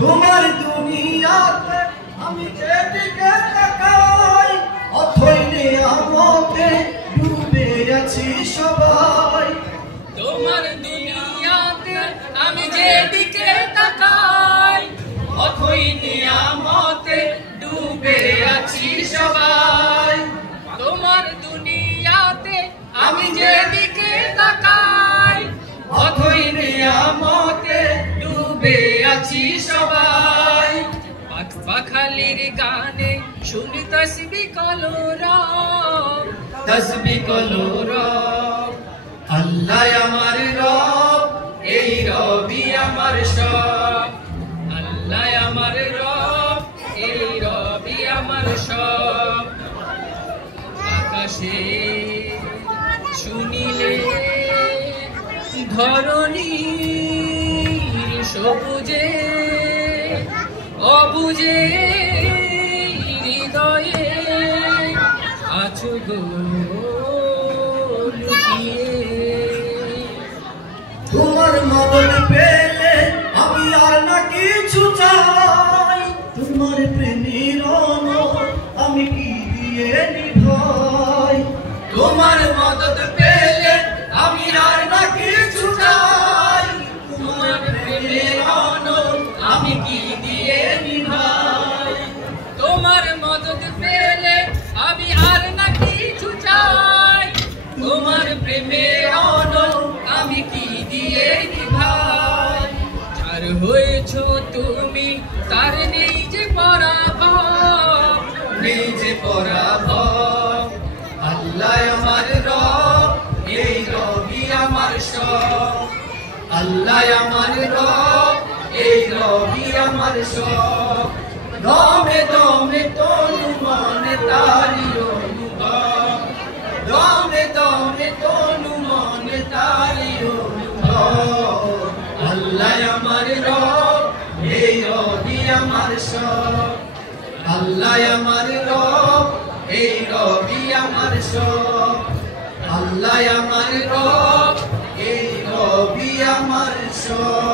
তোমার দুনিয়াতে আমি যেদিকে তাকাই অথই নিয়ামতে ডুবে আছি সবাই। তোমার দুনিয়াতে আমি যেদিকে তাকাই অথই নিয়ামতে ডুবে আছি সবাই। তোমার দুনিয়াতে আমি যেদিকে তাকাই অথই নিয়ামতে ডুবে আছি সবাই। পাখালির গানে শুনি তসবিহ কলরব, তসবিহ কলরব। আল্লাহ আমার রব, এই রবি আমার সব। আল্লাহ আমার রব, এই রবি আমার সব। আকাশে শুনিলে ধরণীর সবুজে অবুজে হৃদয়ে আছো গো লুকিয়ে। তোমার মদদ পেলে আমি আর না কিছু চাই। তোমার প্রেমের অনল আমি কি দিয়ে নিভাই। তোমার মদদ পেলে আমি আর না কিছু চাই। তোমার প্রেমের অনল আমি কি দিয়ে নিভাই। তোমার মদদ পেলে আমি আর না কিছু চাই। তোমার প্রেমের অনল আমি কি দিয়ে নিভাই। যার হয়েছো তুমি তার নেই যে পরাভব, নেই যে পরাভব। আল্লাহ আমার রব, এই রবি আমার সব। আল্লাহ আমার রব, এই রবি আমার সব। দমে দমে তনু মনে তারি অনুভব। দমে দমে তনু মনে তারি অনুভব। আল্লাহ আমার রব, এই রবি আমার সব। আল্লাহ আমার রব, এই রবি আমার সব। আল্লাহ আমার রব, এই রবি আমার সব।